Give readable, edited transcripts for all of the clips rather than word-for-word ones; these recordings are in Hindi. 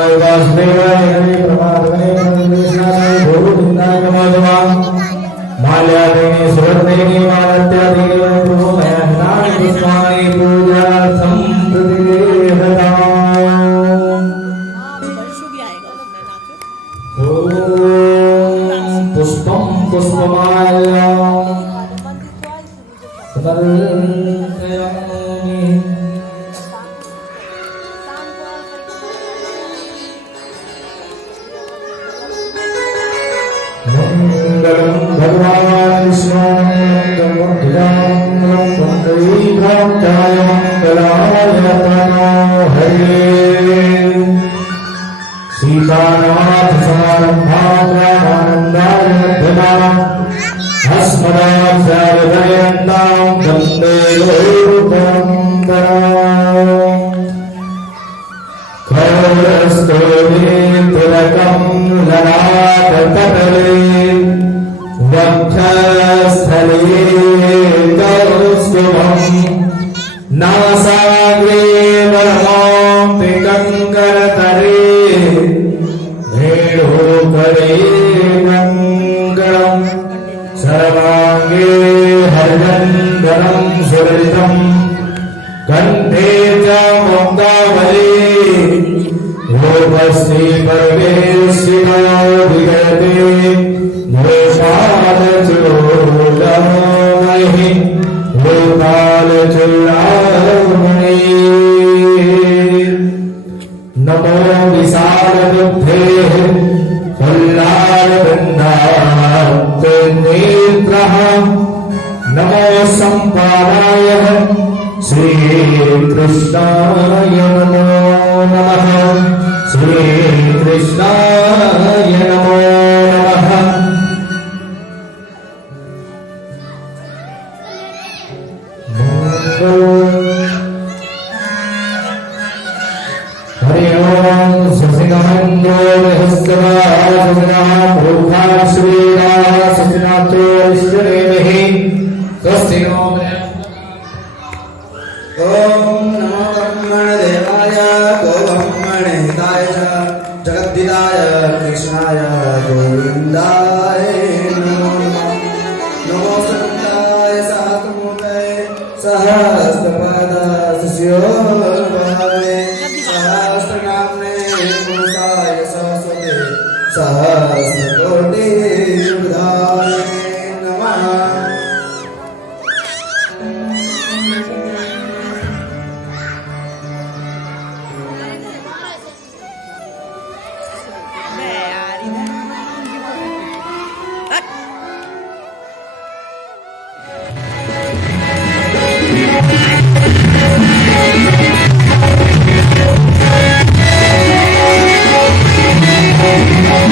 कृष्णाय वासुदेवाय हरे प्रभातवे कृष्णाय गोविंदाय नमो नमः माल्यादेवी सुवर्णदेवी मालत्यादेवी प्रभुमयानानि पुष्पाणि पूजार्थं प्रतिदेवताम् ॐ पुष्पं पुष्पमाल्यां समर्पयामि मंगलम भगवान विष्णु मंगलम पुंडरीकाक्षाय मंगलाय तनो हरे सीतानाथ समारंभां रामानन्दाय मध्यमाम् अस्मदाचार्यपर्यन्तां वन्दे गुरुपरम्पराम् खरस्तोमे तिलकं ललाटपटले वक्षस्थले कौस्तुभं नासाग्रे वरमां कंकरतरे वेणुकरे मङ्गलम् सर्वाङ्गे हरिचन्दनं सुरजितं कण्ठे च मुक्तावली रूपस्ते परमेशिवो विगते मोषालचूडमहि गोपालचूडामणि नमो विशालबुद्धेः फल्लारवृन्दारनेत्रः नमो सम्पादाय श्रीकृष्णाय नमो नमः श्रीकृष्णाय नमो नमः हरि ओम ससिनमन्यो रहस्यवासुनः प्रोक्ता श्रीराम ससिनाथो ईश्वरेहि स्वस्ति नो ओम नमो ब्रह्मणदेवाय गोब्रह्मणहिताय जगद्धिताय कृष्णाय गोविन्दाय नमो नमः नमो सन्ताय सातमूर्तये सहस्रपादास्योर्भावे सहस्रनाम्ने पुरुषाय सरस्वते सहस्रकोटियुधाय नमः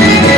Thank you.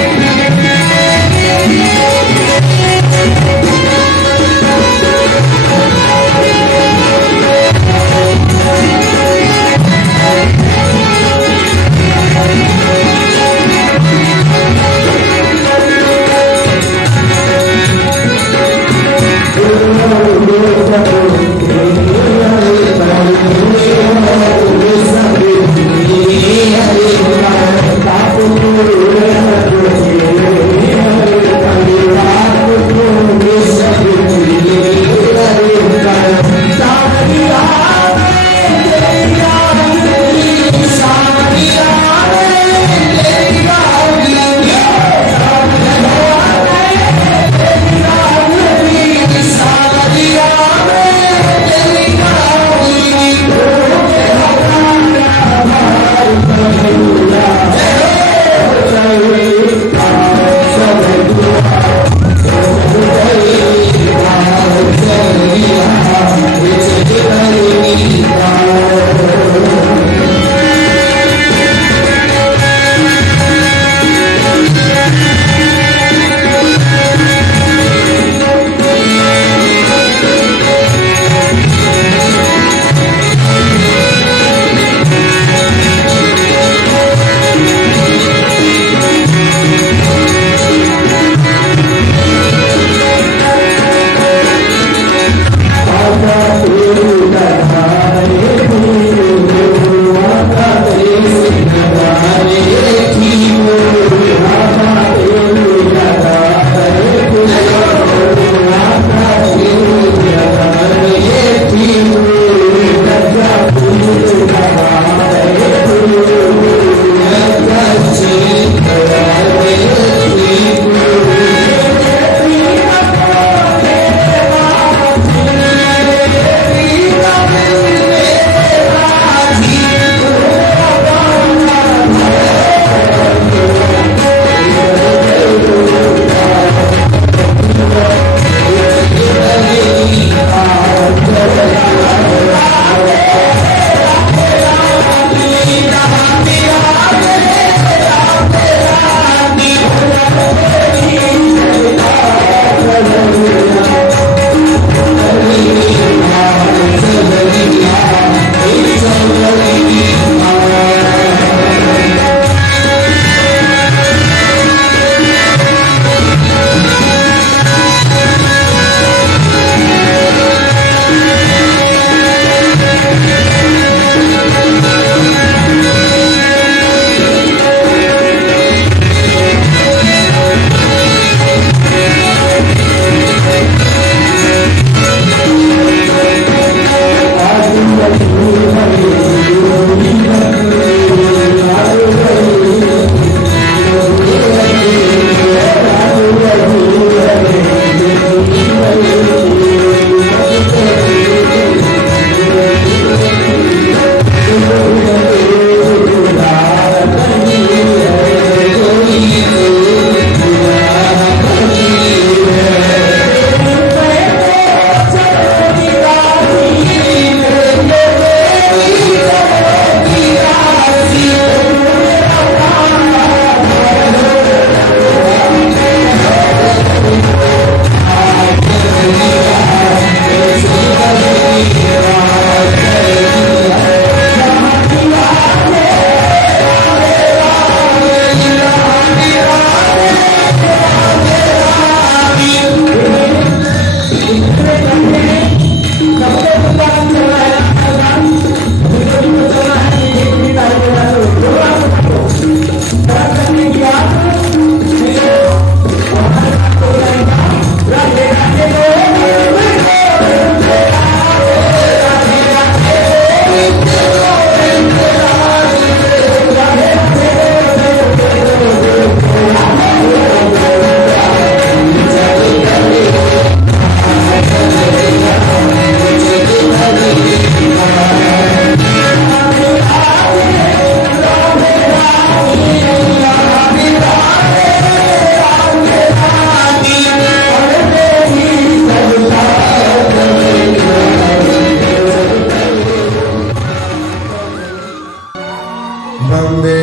वन्दे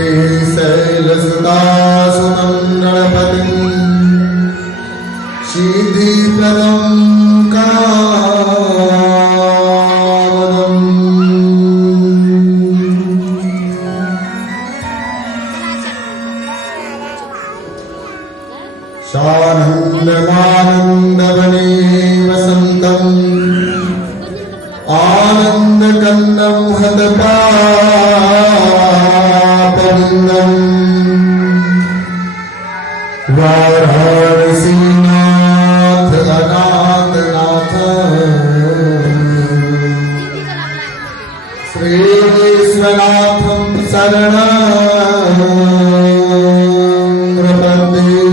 शैलसुतासुतं गणपतिं सिद्धिप्रदं सानन्दमानन्दवने वसन्तम् आनन्दकन्दं हतपापविन्दम् वाराणसीनाथ अनाथनाथ श्रीविश्वनाथं शरणं प्रपद्ये।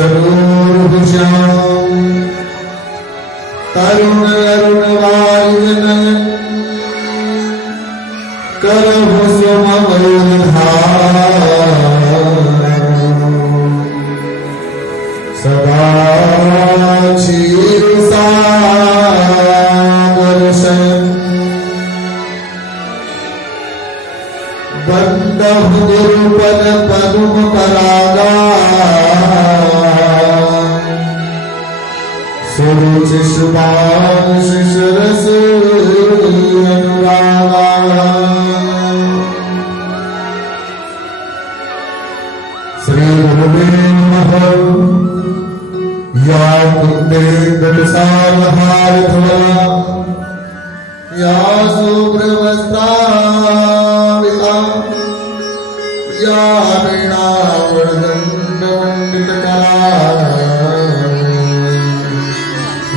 नीलसरोरुभुजां तरुण अरुणवायुनयन करभुजमवैधार सदा क्षीरसागरशयन बन्धु गुरुपद पदुम परागा सुरुचि सुभाष शिशरस अनुरागा श्री गुरुवे नमः। या कुंदे दलसारहार धवला या शुभ्रवस्त्राविता या वीणावर्धनवन्दितकरा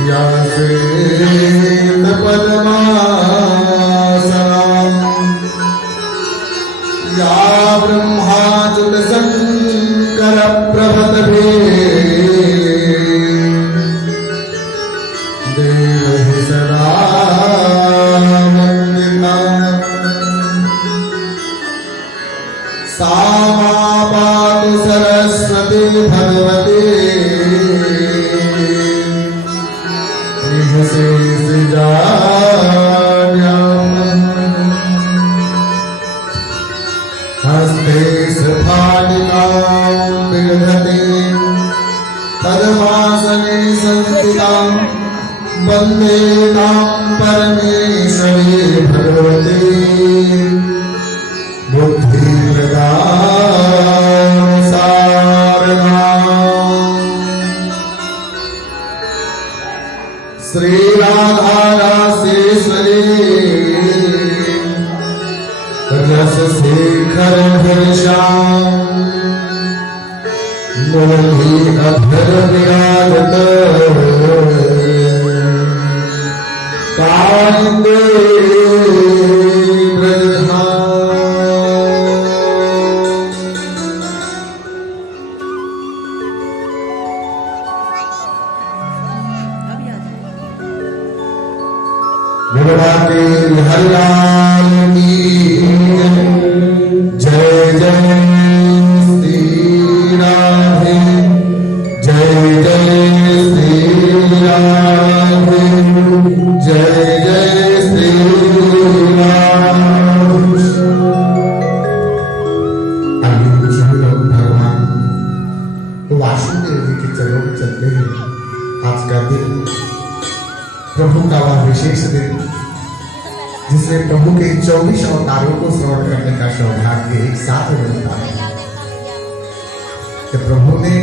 या श्वेतपद्मासना या ब्रह्माच्युतशङ्करप्रभृतिभिः देवैः सदा वन्दिता। सा मा पातु सरस्वती भगवती हस्ते स्फाटिकां बिभ्रते पद्मासने संस्थितां वन्दे तां परमेश्वरी भगवती बुद्धिप्रदां सारदां। श्री राधा रासेश्वरी रस शेखर हर्षां मुरली अधर विराजत कालिंदे के हरिलाल की जय जय श्री राधे जय जय श्री राधे जय जय श्री भगवान वासुदेव जी के चरणों में चलते हैं। आज का दिन प्रभु का वह विशेष दिन जिसमें प्रभु के 24 अवतारों को श्रवण करने का सौभाग्य एक साथ मिलता है कि प्रभु ने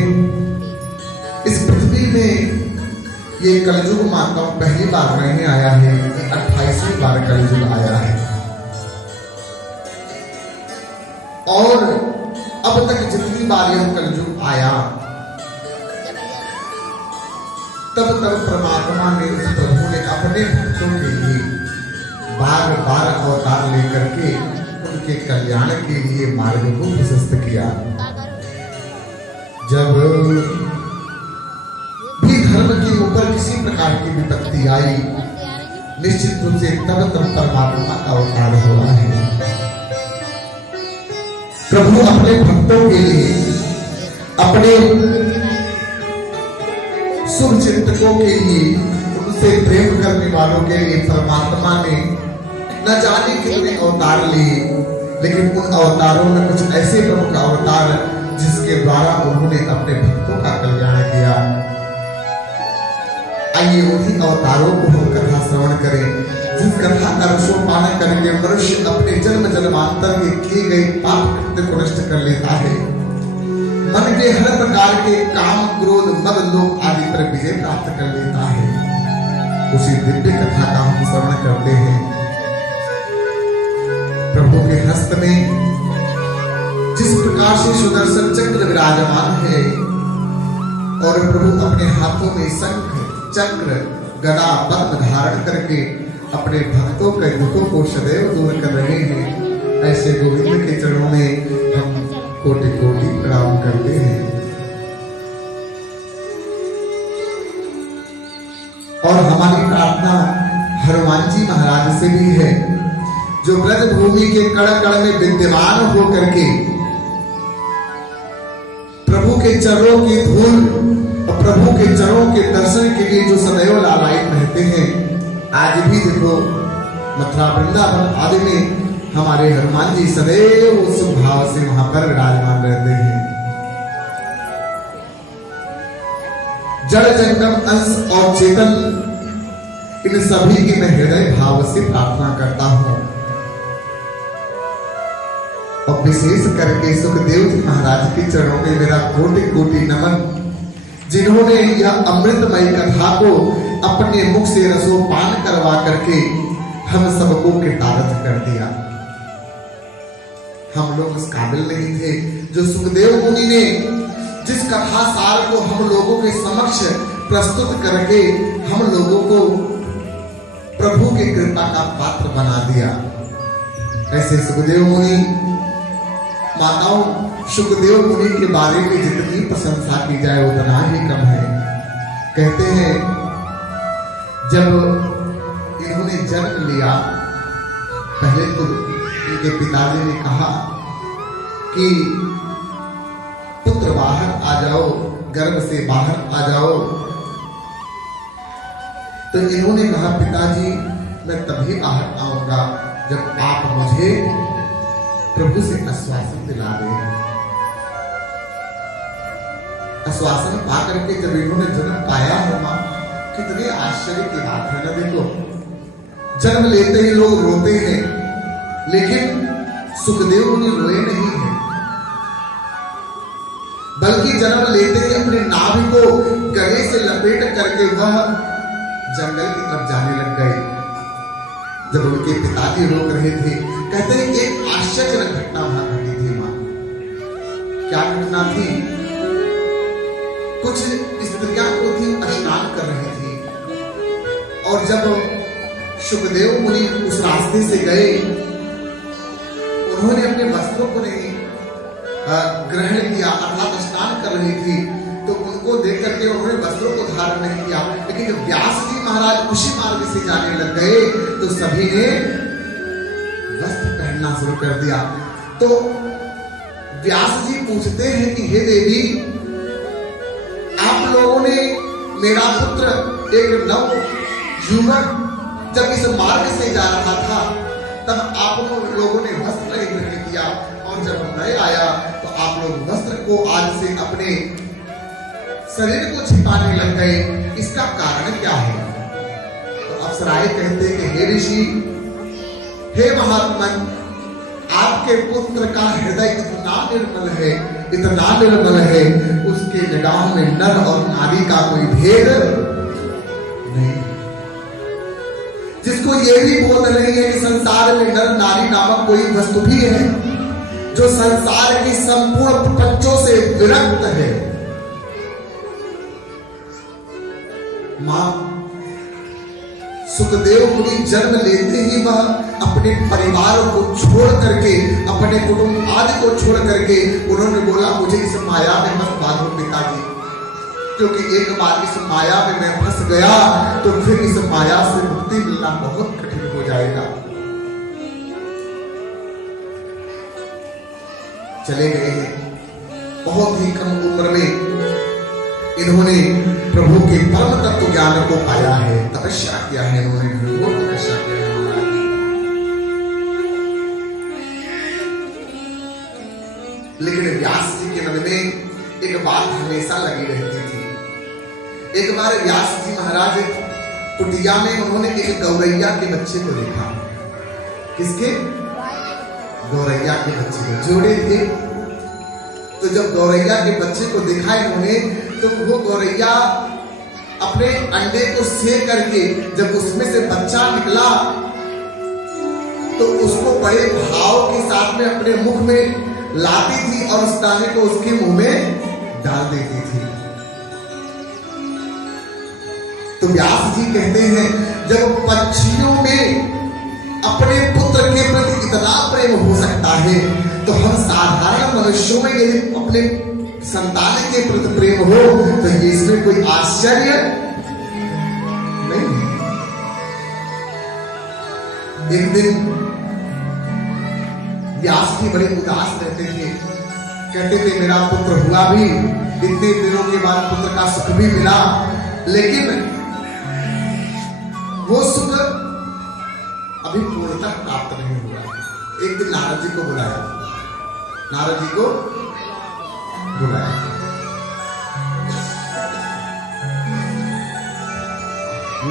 इस पृथ्वी में ये कलयुग माता पहली बार रहने आया है। ये 28वीं बार कलयुग आया है और अब तक जितनी बार यह कलयुग आया तब तब परमात्मा ने उस प्रभु ने अपने भक्तों के लिए बार बार अवतार लेकर के उनके कल्याण के लिए मार्ग को प्रशस्त किया। जब भी धर्म के ऊपर किसी प्रकार की विपत्ति आई, निश्चित रूप से तब परमात्मा का अवतार हुआ है। प्रभु अपने भक्तों के लिए, अपने शुभ चिंतकों के लिए, उनसे प्रेम करने वालों के लिए परमात्मा ने न जाने कितने अवतार लिए, लेकिन उन अवतारों में कुछ ऐसे प्रमुख अवतार जिसके द्वारा उन्होंने अपने भक्तों का कल्याण किया। आइए उन्हीं अवतारों को हम कथा श्रवण करें, जिस कथा का रसोपान करके मनुष्य अपने जन्म जन्मांतर के किए गए पाप कृत्य को नष्ट कर लेता है, मन के हर प्रकार के काम क्रोध मद लोभ आदि पर विजय प्राप्त कर लेता है। उसी दिव्य कथा का हम श्रवण करते हैं। प्रभु के हस्त में जिस प्रकार से सुदर्शन चक्र विराजमान है और प्रभु अपने हाथों में शंख चक्र गदा पद्म धारण करके अपने भक्तों के दुखों को सदैव दूर कर रहे हैं, ऐसे गोविंद के चरणों में हम कोटि कोटि प्रणाम करते हैं। और हमारी प्रार्थना हनुमान जी महाराज से भी है, जो ब्रज भूमि के कण कण में विद्यमान होकर के प्रभु के चरणों की धूल और प्रभु के चरणों के दर्शन के लिए जो सदैव लालायित रहते हैं। आज भी देखो मथुरा वृंदावन आदि में हमारे हनुमान जी सदैव उस भाव से वहां पर विराजमान रहते हैं। जड़ जंगम अंश और चेतन, इन सभी की मैं हृदय भाव से प्रार्थना करता हूं। और विशेष करके सुखदेव जी महाराज के चरणों में मेरा कोटि कोटि नमन, जिन्होंने यह अमृतमयी कथा को अपने मुख से रसोपान करवा करके हम सबको कृतार्थ कर दिया। हम लोग उस काबिल नहीं थे जो सुखदेव मुनि ने जिस कथा सार को हम लोगों के समक्ष प्रस्तुत करके हम लोगों को प्रभु की कृपा का पात्र बना दिया। ऐसे सुखदेव मुनि, माताओं, सुखदेव मुनि के बारे में जितनी प्रशंसा की जाए उतना ही कम है। कहते हैं जब इन्होंने जन्म लिया, पहले तो इनके पिताजी ने कहा कि पुत्र बाहर आ जाओ, गर्भ से बाहर आ जाओ। तो इन्होंने कहा पिताजी मैं तभी बाहर आऊंगा जब आप मुझे प्रभु से आश्वासन दिला दें। आश्वासन पा करके जब इन्होंने जन्म पाया है मां, कितने आश्चर्य की बात है ना। देखो जन्म लेते ही लोग रोते हैं, लेकिन सुखदेव मुनि रोए नहीं है, बल्कि जन्म लेते ही अपने नाभि को गले से लपेट करके वह जंगल की तरफ जाने लग गए। जब उनके पिताजी रोक रहे थे, कहते हैं एक आश्चर्यजनक घटना वहां घटी थी मां। क्या घटना थी? कुछ स्त्रियां को थी स्नान कर रही थी, और जब सुखदेव मुनि उस रास्ते से गए, उन्होंने अपने वस्त्रों को नहीं ग्रहण किया, अर्थात स्नान कर रही थी, तो उनको देख करके उन्होंने वस्त्रों को धारण नहीं किया। लेकिन जब व्यास जी महाराज उसी मार्ग से जाने लग गए तो सभी ने वस्त्र पहनना शुरू कर दिया। तो व्यास जी पूछते हैं कि हे देवी, आप लोगों ने मेरा पुत्र एक नव युवक जब इस मार्ग से जा रहा था तब आप लोगों ने वस्त्र नहीं ग्रहण किया, और जब मैं आया तो आप लोग वस्त्र को आज से अपने शरीर को छिपाने लग गए। इसका कारण क्या है? तो अप्सराएं कहते हैं कि हे ऋषि, हे महात्मन, आपके पुत्र का हृदय इतना निर्मल है, इतना निर्मल है, उसके निगाह में नर और नारी का कोई भेद नहीं। जिसको ये भी बोध नहीं है कि संसार में नर नारी नामक कोई वस्तु भी है, जो संसार की संपूर्ण प्रपंचों से विरक्त है। मां सुखदेव मुनि जन्म लेते ही वह अपने परिवार को छोड़ करके, अपने कुटुंब आदि को छोड़ करके उन्होंने बोला मुझे इस माया में मत बांधो पिताजी, क्योंकि एक बार इस माया में मैं फंस गया तो फिर इस माया से मुक्ति मिलना बहुत कठिन हो जाएगा। चले गए हैं। बहुत ही कम उम्र में इन्होंने प्रभु के परम तत्व ज्ञान को पाया है, तपस्या किया है इन्होंने, घोर तपस्या किया है महाराज। लेकिन व्यास जी के मन में एक बात हमेशा लगी रहती थी। एक बार व्यास जी महाराज कुटिया में उन्होंने एक गौरैया के बच्चे को देखा। किसके? गौरैया के बच्चे को, जोड़े थे। तो जब गौरैया के बच्चे को देखा इन्होंने, तो वो गौरैया अपने अंडे को सेक करके जब उसमें से बच्चा निकला तो उसको बड़े भाव के साथ में अपने मुख में लाती थी और उस दाने को उसके मुंह में डाल देती थी। तो व्यास जी कहते हैं जब पक्षियों में अपने पुत्र के प्रति इतना प्रेम हो सकता है तो हम साधारण मनुष्यों में यदि अपने संतान के प्रति प्रेम हो तो इसमें कोई आश्चर्य नहीं है। एक दिन व्यास जी बड़े उदास रहते थे, कहते थे मेरा पुत्र हुआ भी, इतने दिनों के बाद पुत्र का सुख भी मिला, लेकिन वो सुख अभी पूर्णतः प्राप्त नहीं हुआ। एक दिन नारद जी को बुलाया, नारद जी को बुलाया।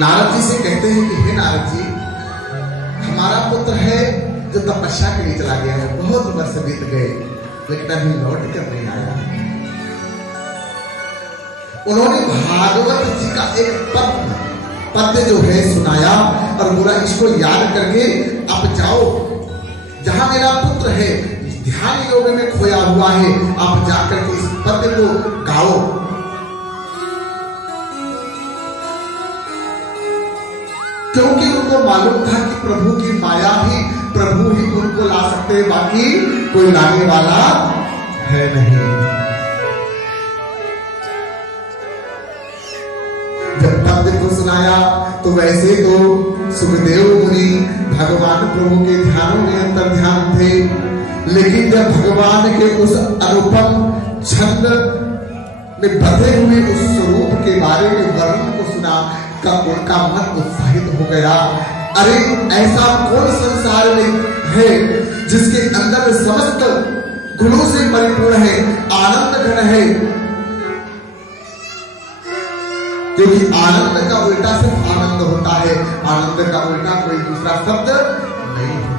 नारद जी से कहते हैं कि हे नारद जी, हमारा पुत्र है जो तपस्या के लिए चला गया है, बहुत वर्ष बीत गए लेकिन अभी लौट कर नहीं आया। उन्होंने भागवत जी का एक पद्य जो है सुनाया और बोला इसको याद करके आप जाओ, जहां मेरा पुत्र है ध्यान योग में खोया हुआ है, आप जाकर के इस पद्य को गाओ। क्योंकि उनको मालूम था कि प्रभु की माया ही, प्रभु ही उनको ला सकते हैं, बाकी कोई लाने वाला है नहीं। जब पद्य को सुनाया तो वैसे तो सुखदेव मुनि भगवान प्रभु के ध्यानों में अंतर ध्यान थे, लेकिन जब भगवान के उस अनुपम छंद में बधे हुए उस स्वरूप के बारे में वर्णन को सुना का उनका मन उत्साहित हो गया। अरे ऐसा कौन संसार में है जिसके अंदर समस्त गुणों से परिपूर्ण है, आनंद घन है, क्योंकि आनंद का उल्टा सिर्फ आनंद होता है, आनंद का उल्टा कोई दूसरा शब्द नहीं है।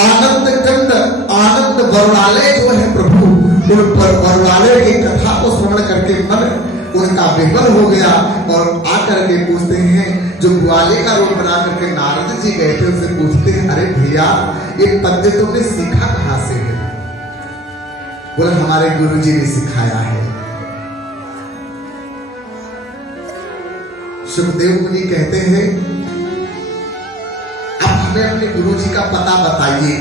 आनंद कंद, आनंद वरुणालय जो है प्रभु, उन पर वरुणालय की कथा को श्रवण करके मन उनका विह्वल हो गया और आकर के पूछते हैं, जो ग्वाले का रूप बना करके नारद जी गए थे उनसे पूछते हैं, अरे भैया ये पद्य तुमने सीखा कहां से है? बोले हमारे गुरु जी ने सिखाया है। सुखदेव मुनि कहते हैं आप हमें अपने गुरु जी का पता बताइए।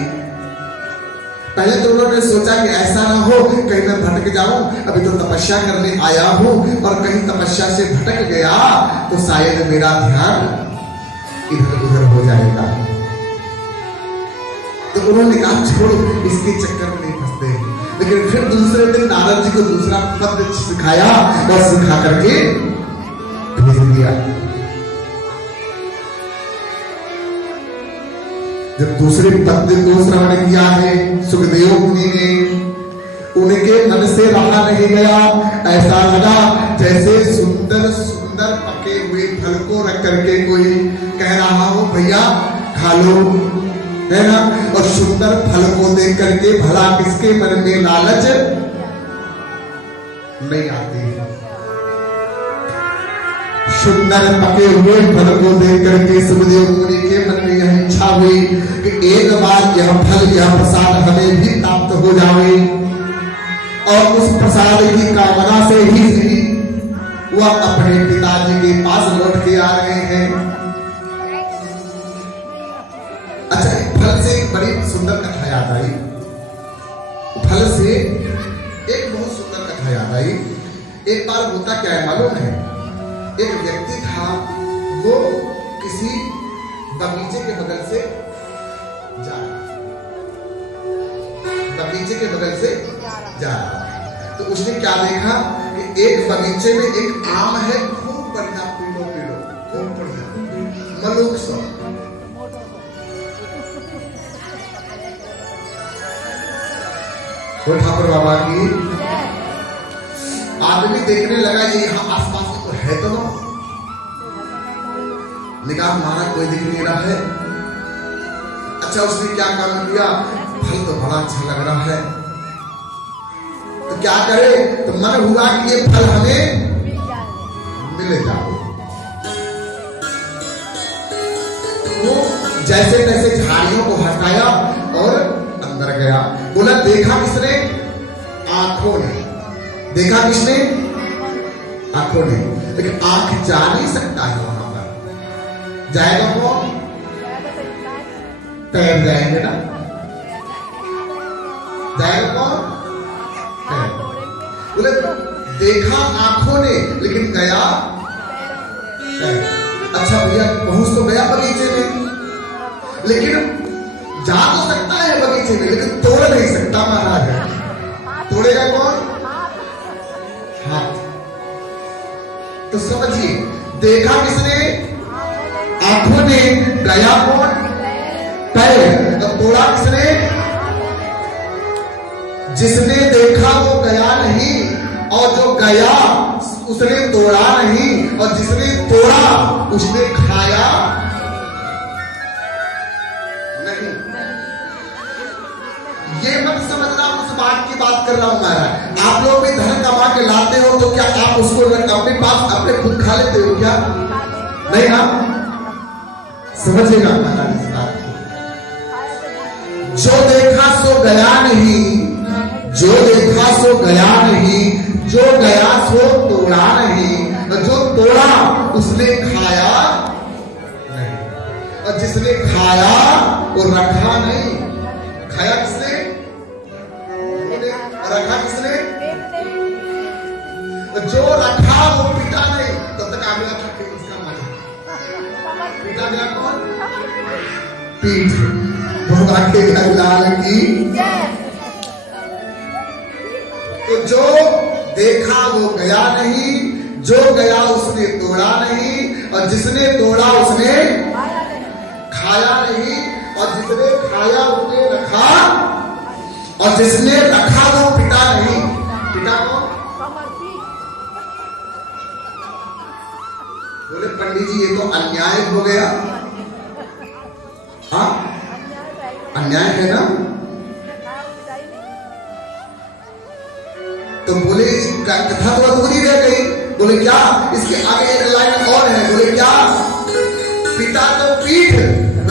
पहले तो उन्होंने सोचा कि ऐसा ना हो कहीं मैं भटक जाऊं, अभी तो तपस्या करने आया हूं और कहीं तपस्या से भटक गया तो शायद मेरा ध्यान इधर उधर हो जाएगा। तो उन्होंने कहा छोड़ो, इसके चक्कर में नहीं फंसते। लेकिन फिर दूसरे दिन नारद जी को दूसरा पद सिखाया और सिखा करके भेज दिया। जब दूसरे पद्य को श्रवण किया है सुखदेव मुनि ने, उनके मन से रहा नहीं गया। ऐसा लगा जैसे सुंदर सुंदर पके हुए फल को रख करके कोई कह रहा हो भैया खा लो, है ना, और सुंदर फल को देख करके भला किसके मन में लालच नहीं आती। सुंदर पके हुए फल को देख करके सुखदेव मुनि के मन में यह इच्छा हुई कि एक बार यह फल, यह प्रसाद हमें भी प्राप्त हो जाए, और उस प्रसाद की कामना से ही वह अपने पिताजी के पास लौट के आ रहे हैं। अच्छा, फल से एक बड़ी सुंदर कथा याद आई। मुझे एक बहुत सुंदर कथा याद आई। एक बार होता क्या है मालूम है, एक व्यक्ति था, वो किसी बगीचे के बगल से जा रहा, बगीचे के बगल से जा रहा। तो उसने क्या देखा कि एक बगीचे में एक आम है, खूब बढ़िया, पीलो पीलो, खूब बढ़िया, मलूक सा। ठाकुर बाबा की आदमी देखने लगा, ये यहाँ आसपास में तो है तो ना, निगाह मारा, कोई दिख नहीं रहा है। अच्छा, उसने क्या काम किया, फल तो बड़ा अच्छा लग रहा है, तो क्या करे, तो मन हुआ कि ये फल हमें मिले जाओ। तो जैसे तैसे झाड़ियों को हटाया और अंदर गया। बोला, देखा किसने? आंखों ने। देखा किसने? आंखों ने। लेकिन आंख जा नहीं सकता है वहां पर। जाएगा कौन? पैर जाएंगे ना। जाएगा कौन? पैर। बोले, देखा आंखों ने, लेकिन गया पैर। अच्छा भैया, पहुंच तो गया बगीचे में, लेकिन जा तो सकता है बगीचे में, लेकिन तोड़ नहीं सकता महाराज है। तोड़ेगा कौन? हाथ। तो समझिए, देखा किसने? आंखों ने। गया कौन? पैर। तो तोड़ा किसने? जिसने देखा वो गया नहीं, और जो गया उसने तोड़ा नहीं, और जिसने तोड़ा उसने खाया नहीं। ये मत समझना उस बात की बात कर रहा हूं महाराज। आप लोग भी धन कमा के लाते हो, तो क्या आप उसको अपने पास अपने खुद खा लेते हो क्या? नहीं ना, समझेगा महाराज इस बात को। जो देखा सो गया नहीं, जो देखा सो गया नहीं, जो गया सो तोड़ा नहीं, जो तोड़ा उसने खाया नहीं, और जिसने खाया वो रखा नहीं। खाया किसने? रखा किसने? जो रखा वो पिटा नहीं। तब तक आगे रखा के उसका मजा पिटा गया कौन? पीठ। भगवान के लाल की। तो जो देखा वो गया नहीं, जो गया उसने तोड़ा नहीं, और जिसने तोड़ा उसने खाया नहीं, और जिसने खाया उसने रखा, और जिसने रखा वो पिटा नहीं। पिटा कौन? बोले, पंडित जी ये तो अन्याय हो गया। हाँ, अन्याय है ना। तो बोले, कथा तो अधूरी रह गई। बोले, क्या? इसके आगे एक लाइन और है। बोले, क्या? पिता तो पीठ,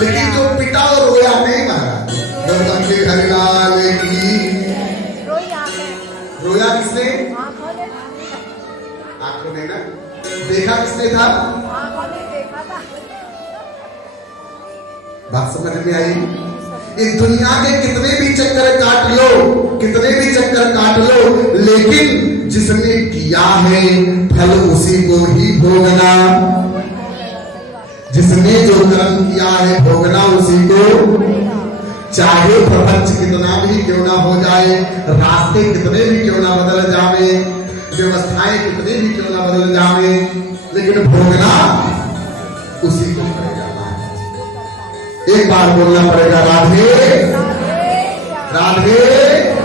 लेकिन जो पिता और रोया नहीं महाराज। रोया किसने? आंखों ने ना। देखा किसने था? बात समझ में आई? इस दुनिया के कितने भी चक्कर काट लो, कितने भी चक्कर काट लो, लेकिन जिसने किया है फल उसी को ही भोगना। जिसने जो कर्म किया है भोगना उसी को। चाहे प्रपंच कितना भी क्यों ना हो जाए, रास्ते कितने भी क्यों ना बदल जावे, व्यवस्थाएं कितने भी क्यों ना बदल जावे, लेकिन भोगना उसी को पड़ेगा। एक बार बोलना पड़ेगा, राधे राधे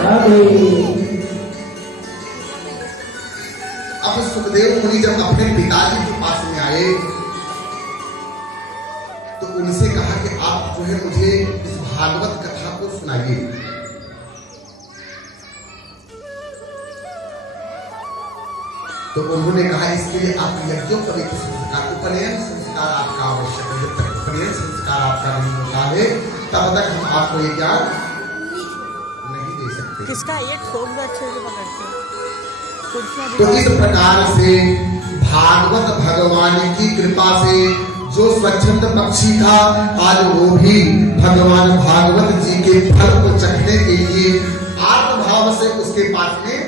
राधे। अब सुखदेव मुनि जब अपने पिताजी के पास में आए, तो उनसे कहा कि आप जो है मुझे इस भागवत कथा को सुनाइए। तो उन्होंने कहा, इसके लिए आप यज्ञोपवीत संस्कार, उपनयन संस्कार आपका आवश्यक है। जब तक उपनयन संस्कार आपका नहीं होता है, तब तक हम आपको ये ज्ञान नहीं दे सकते। किसका ये ठोक अच्छे से पकड़ते। तो इस प्रकार से भागवत भगवान की कृपा से जो स्वच्छंद पक्षी था, आज वो भी भगवान भागवत जी के फल को चखने के लिए आत्मभाव भाव से उसके पास में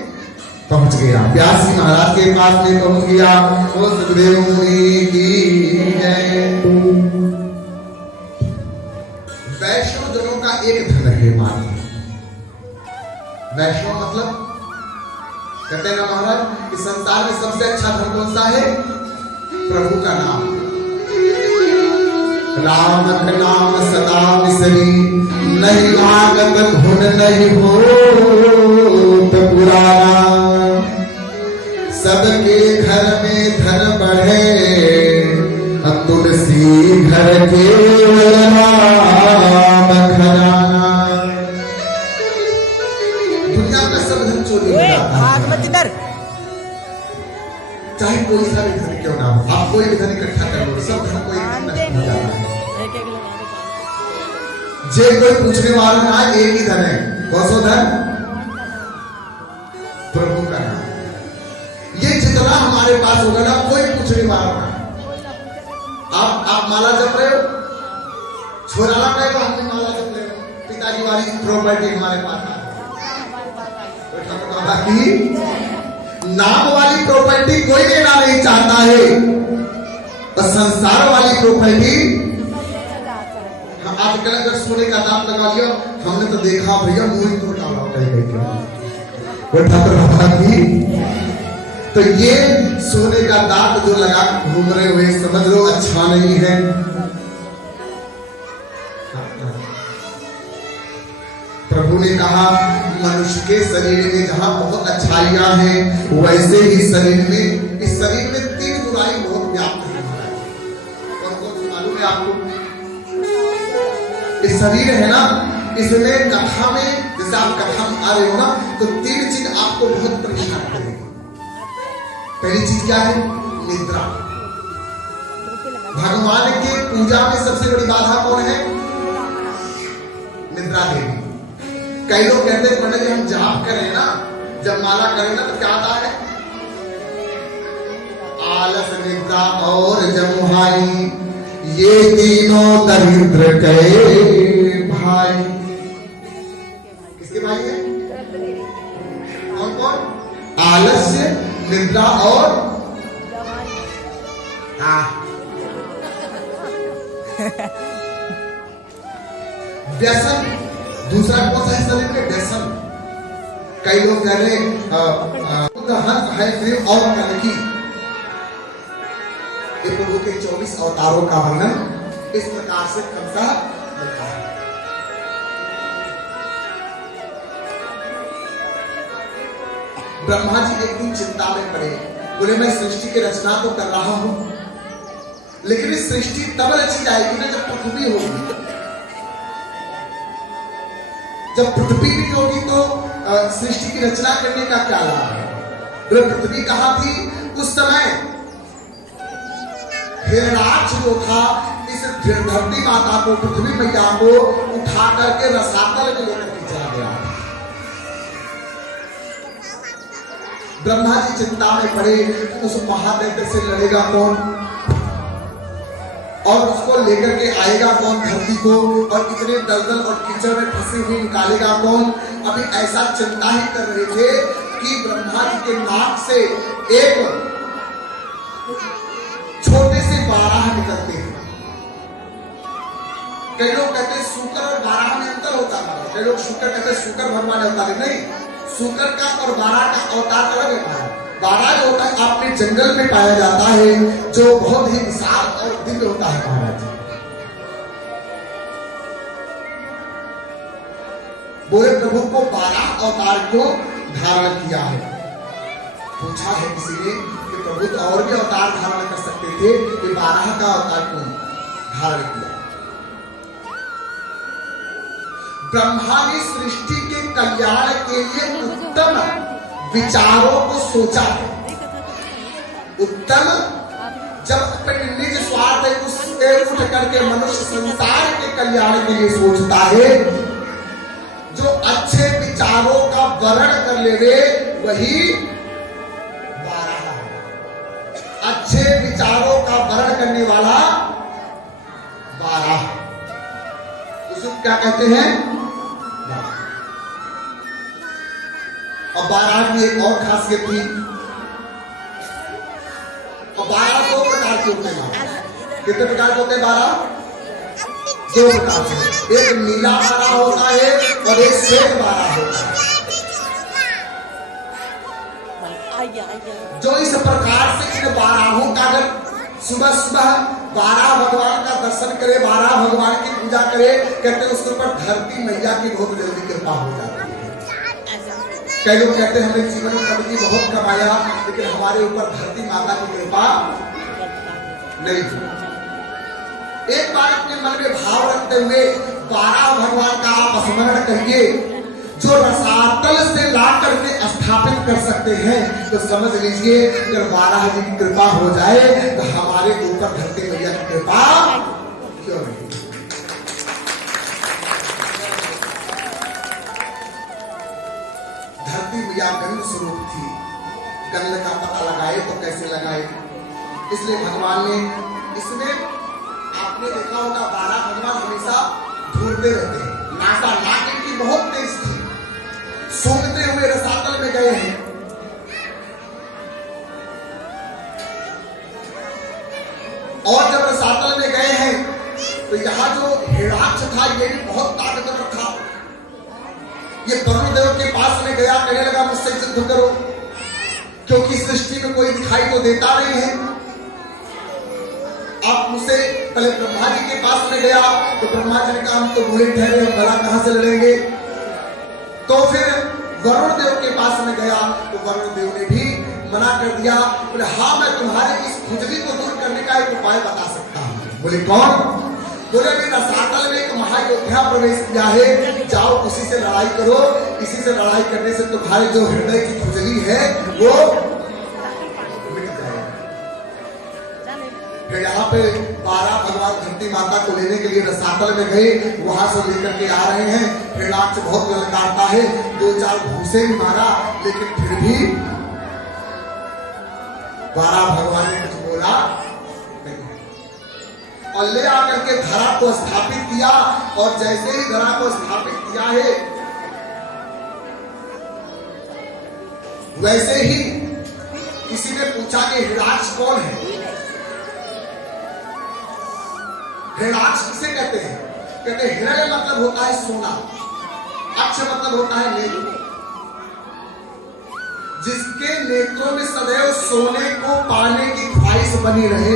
पहुंच गया। व्यासी महाराज के पास में पहुंच गया। वो सुखदेव मुनि की जय। वैष्णव जनों का एक धन है मात्र। वैष्णव मतलब कहते हैं ना महाराज कि संसार में सबसे अच्छा धन कौन सा है? प्रभु का नाम। राम का नाम सदा विसरी, नहीं लागत धुन नहीं हो पुराना। सबके घर में धन बढ़े, तुलसी घर के नाम खजाना। दुनिया का सब धन चोरी हो जाता है, चाहे कोई सा भी धन क्यों ना हो। आप कोई भी धन इकट्ठा कर लो, सब धन कोई नष्ट हो जाता है। जे कोई पूछने वाला ना, एक ही धन है। कौन सा धन? प्रभु का नाम। ये जितना हमारे पास होगा ना, कोई पूछने वाला ना। आप माला जप रहे हो, छोराला कहे तो हमने माला जप रहे हो, पिताजी वाली प्रॉपर्टी हमारे पास है। नाम वाली प्रॉपर्टी कोई लेना नहीं चाहता है, और संसार वाली प्रॉपर्टी आजकल अगर सोने का दाम लगा लिया, हमने तो देखा भैया मुंह तो डाला तो ये सोने का दांत जो लगा घूम रहे हुए, समझ लो अच्छा नहीं है। प्रभु ने कहा मनुष्य के शरीर में जहां बहुत अच्छाइयां हैं, वैसे ही शरीर में, इस शरीर में 3 बुराई बहुत व्याप्त है महाराज। कौन कौन सी मालूम है आपको? इस शरीर है ना, इसमें कथा में, जैसे आप कथा में आ रहे हो ना, तो 3 चीज आपको बहुत परेशान करेगी। पहली चीज क्या है? निद्रा। भगवान के पूजा में सबसे बड़ी बाधा कौन है? निद्रा देवी। कई लोग कहते हैं पंडित जी हम जाप करें ना, जब माला करें ना, तो क्या आता है? आलस, निद्रा और जमुहाई, ये तीनों दरिद्र के भाई। किसके भाई है? कौन कौन? आलस्य, निद्रा और व्यसन। दूसरा कौन सा है शरीर में? व्यसन। कई लोग कह रहे हंस है प्रेम और कनकी। प्रभु के 24 अवतारों का वर्णन इस प्रकार से कंसा लिखा है। ब्रह्मा जी एक दिन चिंता में पड़े, बोले मैं सृष्टि की रचना तो कर रहा हूं, लेकिन इस सृष्टि तब रची जाएगी ना जब पृथ्वी होगी। जब पृथ्वी नहीं होगी तो सृष्टि की रचना करने का क्या लाभ है? पृथ्वी कहां थी उस समय? हिरणाक्ष जो था, इस धरती माता को, पृथ्वी मैया को उठा करके रसातल में लेकर के चला गया। ब्रह्मा जी चिंता में पड़े, उस महादैत्य से लड़ेगा कौन, और उसको लेकर के आएगा कौन धरती को, और इतने दलदल और कीचड़ में फंसे हुए निकालेगा कौन। अभी ऐसा चिंता ही कर रहे थे कि ब्रह्मा जी के नाक से एक छोटे से बारह निकलते हैं। कई लोग कहते हैं शुक्र और बारह में अंतर होता है। कई लोग शुक्र कहते हैं शुक्र भगवान अवतार है, नहीं, शुक्र का और बारह का अवतार अलग है। बारह जो होता है आपके जंगल में पाया जाता है, जो बहुत ही विशाल और दिव्य होता है महाराज। बोले प्रभु को 12 अवतार को धारण किया है। पूछा है किसी ने कि प्रभु तो और भी अवतार धारण कर सकते थे, कि 12 का अवतार क्यों धारण किया? ब्रह्मा ने सृष्टि के कल्याण के लिए उत्तम विचारों को सोचा है। उत्तम, जब अपने निज स्वार्थ उससे उठ करके मनुष्य संसार के कल्याण के लिए सोचता है, जो अच्छे विचारों का वर्ण कर लेवे वही 12 है। अच्छे विचारों का वर्ण करने वाला 12, उसको क्या कहते हैं? और बारात की एक और खासियत थी, और बारात दो प्रकार के होते हैं। कितने प्रकार के होते हैं बारात? दो प्रकार के। एक नीला बारा होता है और एक श्वेत बारा होता है। जो इस प्रकार से इन बाराहों का अगर सुबह सुबह 12 भगवान का दर्शन करे, 12 भगवान की पूजा करे, कहते हैं उसके ऊपर धरती मैया की बहुत जल्दी कृपा हो जाती है। कई लोग कहते हैं हमने जीवन में कभी बहुत कमाया, लेकिन हमारे ऊपर धरती माता की कृपा नहीं हुई। एक बार अपने मन में भाव रखते हुए 12 भगवान का आप स्मरण करिए, जो रसातल से ला करके स्थापित कर सकते हैं। तो समझ लीजिए अगर 12 जी की कृपा हो जाए तो हमारे ऊपर धरती मैया की कृपा क्यों नहीं? धरती मैया गंध स्वरूप थी, गंध का पता लगाए तो कैसे लगाए? इसलिए भगवान ने इसमें, आपने देखा होगा 12 भगवान हमेशा ढूंढते रहते हैं। नासा नागिन की बहुत तेज थी, सूंघते हुए रसातल में गए हैं। और जब रसातल में गए हैं तो यहाँ जो हिरणाक्ष था ये भी बहुत ताकतवर था। ये वरुण देव के पास में गया, कहने लगा मुझसे युद्ध करो, क्योंकि सृष्टि में कोई दिखाई तो देता नहीं है। आप मुझसे पहले ब्रह्मा जी के पास में गया तो ब्रह्मा जी ने कहा हम तो बूढ़े ठहरे, हम भला कहां से लड़ेंगे। तो फिर वरुण देव के पास में गया तो वरुण देव ने भी मना कर दिया। बोले हाँ मैं तुम्हारे इस खुजली को दूर करने का एक उपाय बता सकता हूँ। बोले कौन? बोले अभी रसातल में एक महायोद्धा प्रवेश किया है, जाओ उसी से लड़ाई करो, इसी से लड़ाई करने से तुम्हारे जो हृदय की खुजली है वो मिट जाएगी। फिर यहाँ पे 12 भगवान धरती माता को लेने के लिए रसातल में गए, वहां से लेकर के आ रहे हैं। हिरणाक्ष बहुत ललकारता है, 2-4 घूसे भी मारा, लेकिन फिर भी 12 भगवान ने कुछ बोला नहीं। और ले आकर के धरा को स्थापित किया, और जैसे ही धरा को स्थापित किया है वैसे ही किसी ने पूछा कि हिरणाक्ष कौन है? हिरणाक्ष किसे कहते हैं? कहते हैं हिरण्य मतलब होता है सोना, अक्ष मतलब होता है नेत्र। जिसके नेत्रों में सदैव सोने को पाने की ख्वाहिश बनी रहे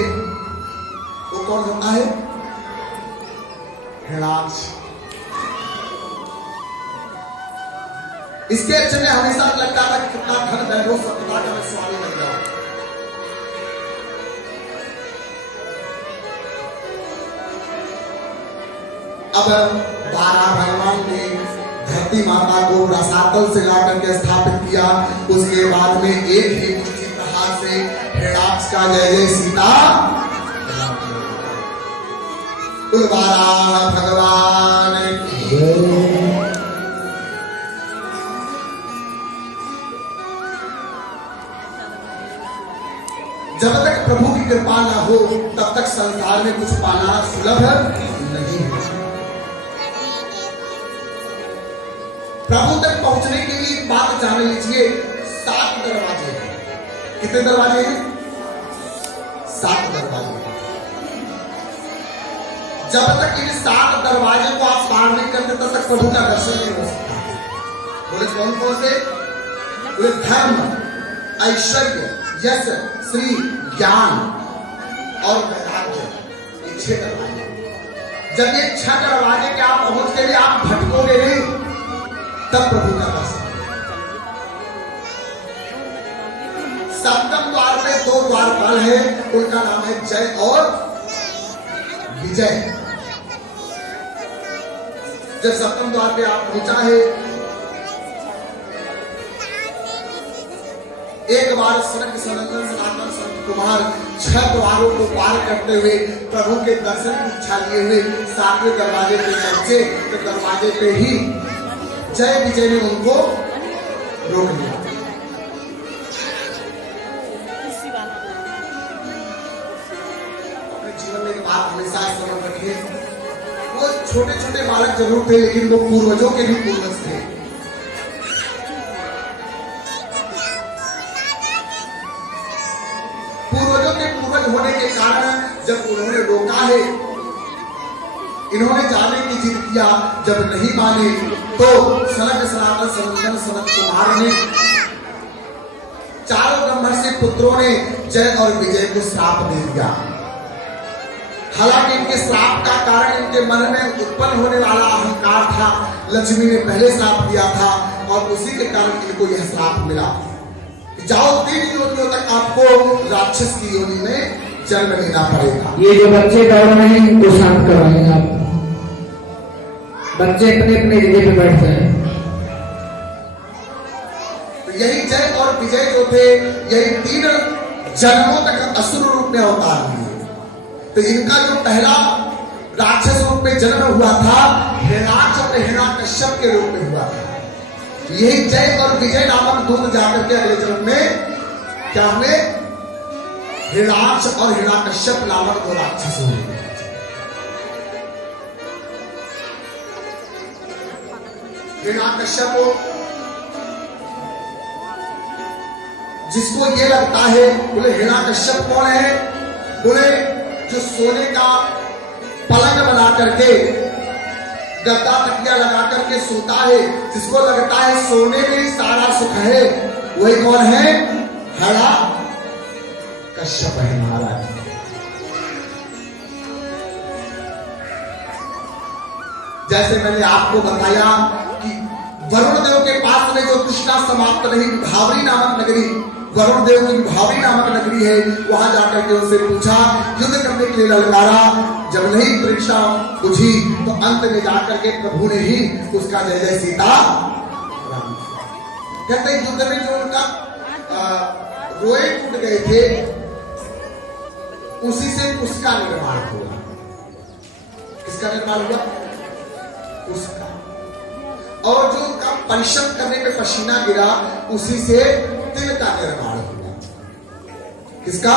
वो कौन होता है? हिरणाक्ष। इसके अच्छे में हमेशा लगता था कि कितना धन वैभव सत्ता का मैं स्वामी बन जाऊं। अब 12 भगवान ने धरती माता को रसातल से ला करके स्थापित किया। उसके बाद में एक ही मुट्ठी प्रहार से हिरणाक्ष का जय जय सीता। 12 भगवान की जब तक प्रभु की कृपा ना हो तब तक संसार में कुछ पाना सुलभ नहीं है। प्रभु तक पहुंचने के लिए एक बात जान लीजिए, 7 दरवाजे हैं। कितने दरवाजे हैं? 7 दरवाजे। जब तक इन 7 दरवाजे को आप पार नहीं करते तब तक प्रभु का दर्शन नहीं हो सकता। बोले कौन कौन से? बोले धर्म, ऐश्वर्य, यश, श्री, ज्ञान और वैराग्य, ये 6 दरवाजे। जब ये 6 दरवाजे के आप पहुंच के लिए आप भटकोगे नहीं, तब प्रभु का दर्शन। 7वें द्वार में 2 द्वारपाल है, उनका नाम है जय और विजय। जब 7वें द्वार पे आप पहुंचा है, एक बार सनक सनंदन सनातन संत कुमार 6 द्वारों को पार करते हुए प्रभु के दर्शन की इच्छा लिए हुए 7वें दरवाजे पे पहुंचे तो दरवाजे पे ही जय विजय ने उनको रोक लिया। अपने जीवन में एक बात हमेशा स्मरण रखिए, वो छोटे छोटे बालक जरूर थे लेकिन वो पूर्वजों के भी पूर्वज थे। जब उन्होंने रोका है, इन्होंने जाने की जिद किया, जब नहीं माने तो सनक सनातन सनंदन सनत कुमार ने चारों ब्रह्मर्षि पुत्रों ने जय और विजय को श्राप दे दिया। हालांकि इनके श्राप का कारण इनके मन में उत्पन्न होने वाला अहंकार था। लक्ष्मी ने पहले श्राप दिया था और उसी के कारण इनको यह श्राप मिला। जाओ 3 योनियों तक आपको राक्षस की योनि में जन्म लेना पड़ेगा। ये जो बच्चे दौड़ रहे हैं इनको शांत करवाएंगे आप। बच्चे अपने अपने जगह पे बैठ जाए। तो यही जय और विजय जो थे, यही 3 जन्मों तक असुर रूप में अवतार लिए। तो इनका जो पहला राक्षस रूप में जन्म हुआ था, हिरण्याक्ष और हिरण्यकश्यप के रूप में हुआ था। यही जय और विजय नामक दूत जाकर के अगले जन्म में क्या हुए? हिरण्याक्ष और हिरण्यकश्यप नामक 2 राक्षस हुए। हिरण्यकश्यप जिसको ये लगता है, बोले हिरण्यकश्यप कौन है? बोले जो सोने का पलंग बना करके, गद्दा तकिया लगा करके सोता है, जिसको लगता है सोने में ही सारा सुख है, वही कौन है? हरा कश्यप है महाराज। जैसे मैंने आपको बताया कि वरुण देव के पास में जो तृष्णा समाप्त नहीं, भावरी नामक नगरी, वरुण देव की भावरी नामक नगरी है, वहां जाकर के उससे पूछा, युद्ध करने के लिए ललकारा, जब नहीं परीक्षा बुझी तो अंत में जाकर के प्रभु ने ही उसका जय जय सीता कहते हैं। युद्ध में जो उनका रोए टूट गए थे, उसी से उसका निर्माण हुआ। किसका निर्माण हुआ? उसका। और जो उनका परिश्रम करने पे पसीना गिरा, उसी से तिल का निर्माण हुआ। किसका?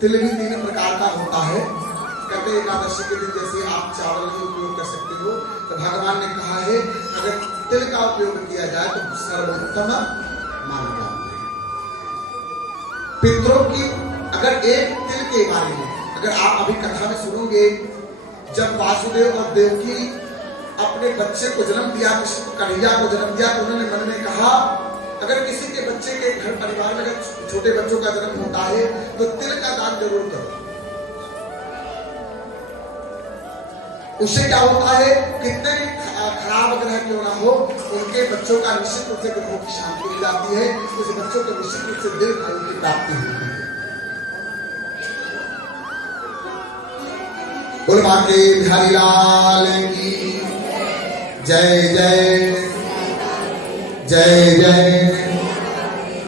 तिल भी 3 प्रकार का होता है। कहते एकादशी के दिन जैसे आप चावल का उपयोग कर सकते हो, तो भगवान ने कहा है अगर तिल का उपयोग किया जाए तो सर्वोत्तम माना जाता है। पितरों की अगर एक तिल के बारे में, अगर आप अभी कथा में सुनोगे, जब वासुदेव और देवकी अपने बच्चे को जन्म दिया, किसी को कन्हैया को जन्म दिया, तो उन्होंने मन में कहा अगर किसी के बच्चे के घर परिवार में अगर छोटे बच्चों का जन्म होता है तो तिल का दान जरूर करो। उससे क्या होता है, कितने खराब ग्रह क्यों ना हो, उनके बच्चों का निश्चित रूप से ग्रहों की शांति मिल जाती है, उस बच्चों को निश्चित रूप से दीर्घायु की प्राप्ति होती है। बोल बाके बिहारी लाल की जय जय जय जय।